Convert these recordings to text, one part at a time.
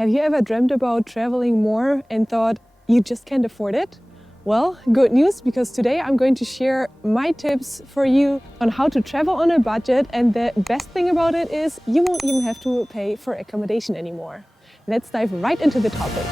Have you ever dreamt about traveling more and thought you just can't afford it? Well, good news, because today I'm going to share my tips for you on how to travel on a budget, and the best thing about it is you won't even have to pay for accommodation anymore. Let's dive right into the topic.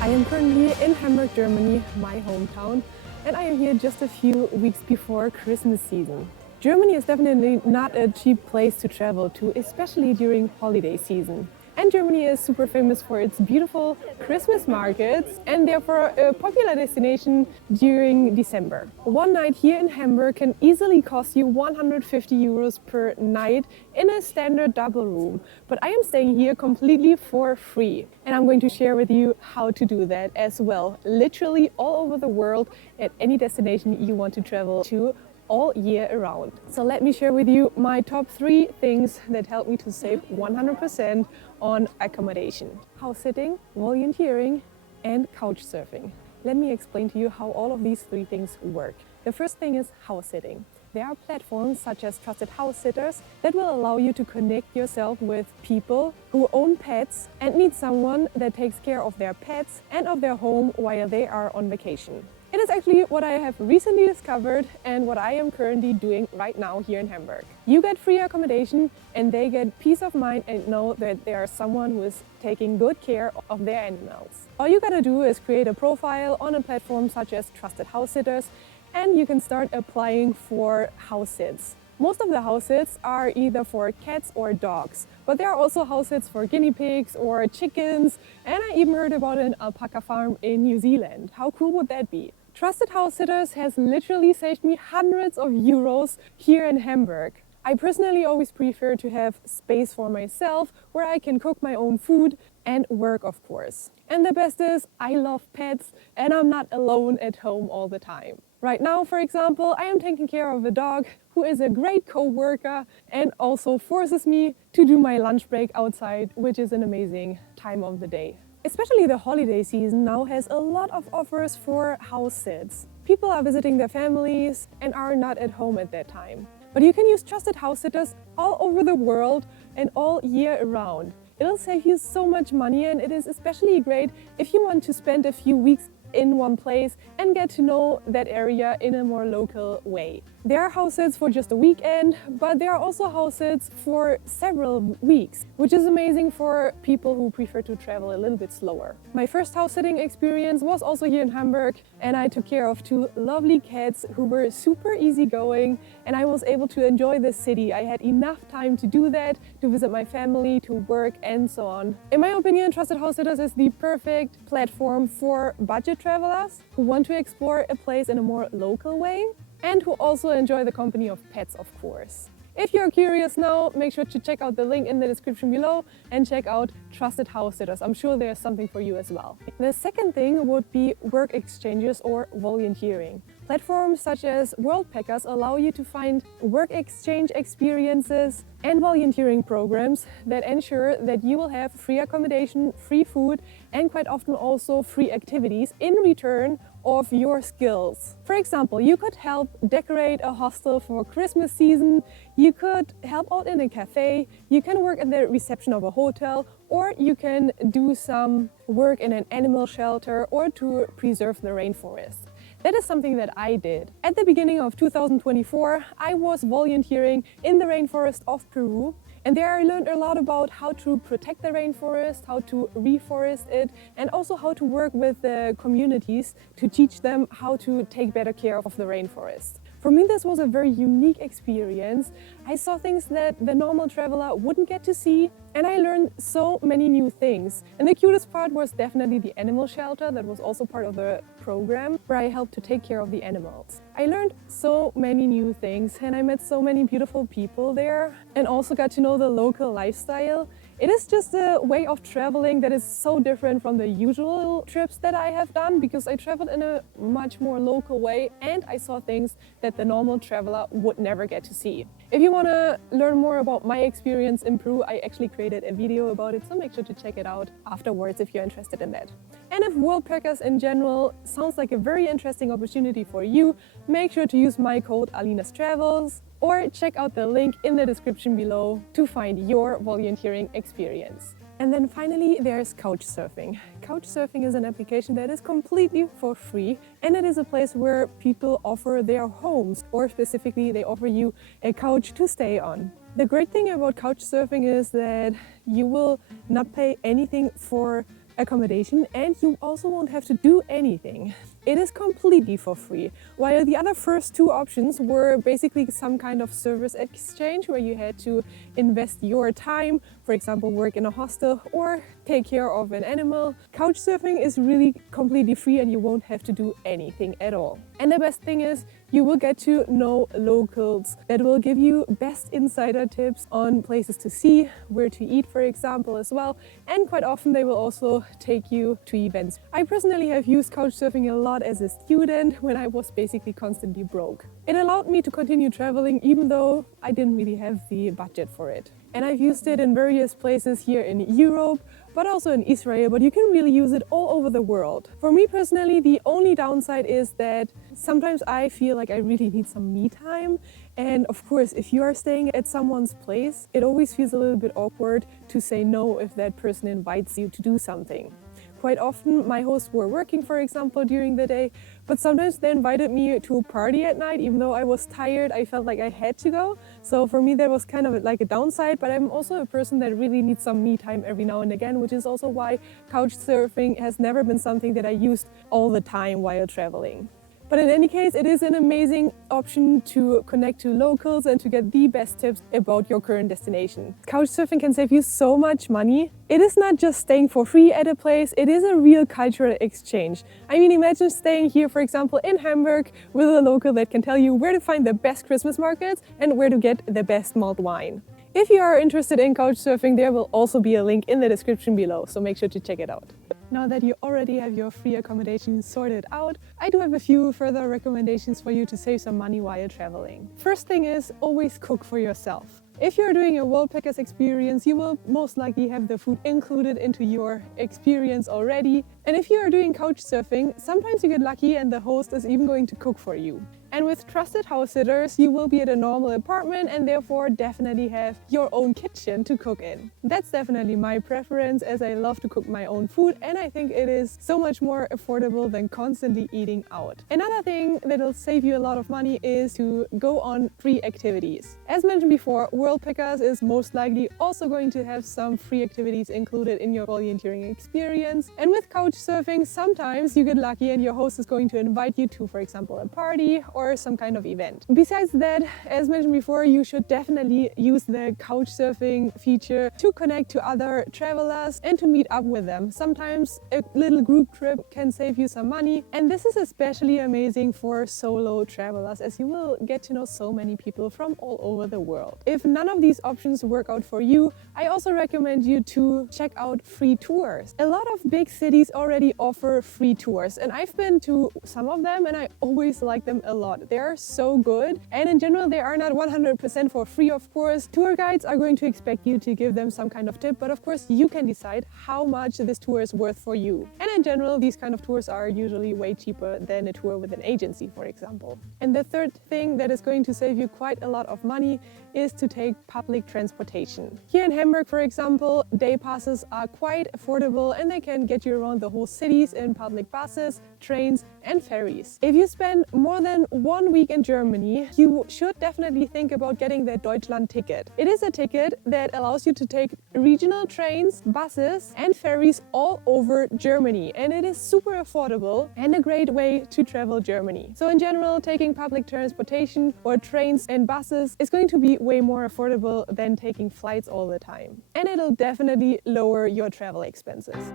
I am currently in Hamburg, Germany, my hometown, and I am here just a few weeks before Christmas season. Germany is definitely not a cheap place to travel to, especially during holiday season. And Germany is super famous for its beautiful Christmas markets and therefore a popular destination during December. One night here in Hamburg can easily cost you 150 euros per night in a standard double room. But I am staying here completely for free. And I'm going to share with you how to do that as well. Literally all over the world at any destination you want to travel to, all year around. So let me share with you my top 3 things that help me to save 100% on accommodation: house sitting, volunteering, and couch surfing. Let me explain to you how all of these 3 things work. The first thing is house sitting. There are platforms such as trusted house sitters that will allow you to connect yourself with people who own pets and need someone that takes care of their pets and of their home while they are on vacation. It is actually what I have recently discovered and what I am currently doing right now here in Hamburg. You get free accommodation and they get peace of mind and know that there is someone who is taking good care of their animals. All you gotta do is create a profile on a platform such as Trusted House Sitters, and you can start applying for house sits. Most of the house sits are either for cats or dogs, but there are also house sits for guinea pigs or chickens, and I even heard about an alpaca farm in New Zealand. How cool would that be? Trusted House Sitters has literally saved me hundreds of euros here in Hamburg. I personally always prefer to have space for myself where I can cook my own food and work, of course. And the best is, I love pets and I'm not alone at home all the time. Right now, for example, I am taking care of a dog who is a great co-worker and also forces me to do my lunch break outside, which is an amazing time of the day. Especially the holiday season now has a lot of offers for house sits. People are visiting their families and are not at home at that time. But you can use trusted house sitters all over the world and all year around. It'll save you so much money, and it is especially great if you want to spend a few weeks in one place and get to know that area in a more local way. There are house sits for just a weekend, but there are also house sits for several weeks, which is amazing for people who prefer to travel a little bit slower. My first house sitting experience was also here in Hamburg, and I took care of 2 lovely cats who were super easygoing, and I was able to enjoy the city. I had enough time to do that, to visit my family, to work, and so on. In my opinion, Trusted House Sitters is the perfect platform for budget travelers who want to explore a place in a more local way and who also enjoy the company of pets, of course. If you're curious now, make sure to check out the link in the description below and check out Trusted House Sitters. I'm sure there's something for you as well. The second thing would be work exchanges or volunteering. Platforms such as Worldpackers allow you to find work exchange experiences and volunteering programs that ensure that you will have free accommodation, free food, and quite often also free activities in return of your skills. For example, you could help decorate a hostel for Christmas season, you could help out in a cafe, you can work in the reception of a hotel, or you can do some work in an animal shelter or to preserve the rainforest. That is something that I did. At the beginning of 2024, I was volunteering in the rainforest of Peru, and there I learned a lot about how to protect the rainforest, how to reforest it, and also how to work with the communities to teach them how to take better care of the rainforest. For me, this was a very unique experience. I saw things that the normal traveler wouldn't get to see, and I learned so many new things. And the cutest part was definitely the animal shelter that was also part of the program, where I helped to take care of the animals. I learned so many new things, and I met so many beautiful people there, and also got to know the local lifestyle. It is just a way of traveling that is so different from the usual trips that I have done, because I traveled in a much more local way and I saw things that the normal traveler would never get to see. If you want to learn more about my experience in Peru, I actually created a video about it, so make sure to check it out afterwards if you're interested in that. And if Worldpackers in general sounds like a very interesting opportunity for you, make sure to use my code ALINASTravels or check out the link in the description below to find your volunteering experience. And then finally, there's Couchsurfing. Couchsurfing is an application that is completely for free, and it is a place where people offer their homes, or specifically they offer you a couch to stay on. The great thing about Couchsurfing is that you will not pay anything for accommodation, and you also won't have to do anything. It is completely for free, while the other first two options were basically some kind of service exchange where you had to invest your time, for example, work in a hostel or take care of an animal. Couchsurfing is really completely free and you won't have to do anything at all. And the best thing is you will get to know locals that will give you best insider tips on places to see, where to eat, for example, as well. And quite often they will also take you to events. I personally have used Couchsurfing a lot as a student when I was basically constantly broke. It allowed me to continue traveling even though I didn't really have the budget for it. And I've used it in various places here in Europe, but also in Israel, but you can really use it all over the world. For me personally, the only downside is that sometimes I feel like I really need some me time. And of course, if you are staying at someone's place, it always feels a little bit awkward to say no if that person invites you to do something. Quite often my hosts were working, for example, during the day, but sometimes they invited me to a party at night. Even though I was tired, I felt like I had to go. So for me that was kind of like a downside, but I'm also a person that really needs some me time every now and again, which is also why Couchsurfing has never been something that I used all the time while traveling. But in any case, it is an amazing option to connect to locals and to get the best tips about your current destination. Couchsurfing can save you so much money. It is not just staying for free at a place, it is a real cultural exchange. I mean, imagine staying here, for example, in Hamburg with a local that can tell you where to find the best Christmas markets and where to get the best mulled wine. If you are interested in Couchsurfing, there will also be a link in the description below, so make sure to check it out. Now that you already have your free accommodation sorted out, I do have a few further recommendations for you to save some money while traveling. First thing is, always cook for yourself. If you're doing a Worldpackers experience, you will most likely have the food included into your experience already. And if you are doing Couchsurfing, sometimes you get lucky and the host is even going to cook for you. And with trusted house sitters, you will be at a normal apartment and therefore definitely have your own kitchen to cook in. That's definitely my preference, as I love to cook my own food and I think it is so much more affordable than constantly eating out. Another thing that'll save you a lot of money is to go on free activities. As mentioned before, Worldpackers is most likely also going to have some free activities included in your volunteering experience. And with Couchsurfing, sometimes you get lucky and your host is going to invite you to, for example, a party or some kind of event. Besides that, as mentioned before, you should definitely use the Couchsurfing feature to connect to other travelers and to meet up with them. Sometimes a little group trip can save you some money, and this is especially amazing for solo travelers, as you will get to know so many people from all over the world. If none of these options work out for you, I also recommend you to check out free tours. A lot of big cities already offer free tours, and I've been to some of them and I always like them a lot. They are so good, and in general they are not 100% for free, of course. Tour guides are going to expect you to give them some kind of tip, but of course you can decide how much this tour is worth for you. And in general, these kind of tours are usually way cheaper than a tour with an agency, for example. And the third thing that is going to save you quite a lot of money is to take public transportation. Here in Hamburg, for example, day passes are quite affordable and they can get you around the whole cities in public buses, trains and ferries. If you spend more than 1 week in Germany, you should definitely think about getting the Deutschland ticket. It is a ticket that allows you to take regional trains, buses and ferries all over Germany, and it is super affordable and a great way to travel Germany. So in general, taking public transportation or trains and buses is going to be way more affordable than taking flights all the time. And it'll definitely lower your travel expenses.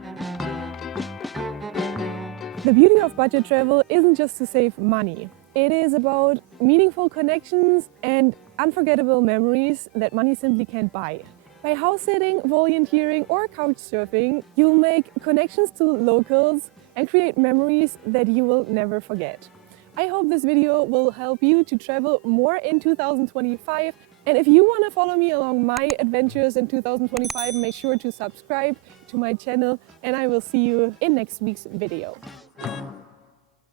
The beauty of budget travel isn't just to save money. It is about meaningful connections and unforgettable memories that money simply can't buy. By house sitting, volunteering or couch surfing, you'll make connections to locals and create memories that you will never forget. I hope this video will help you to travel more in 2025. And if you want to follow me along my adventures in 2025, make sure to subscribe to my channel and I will see you in next week's video.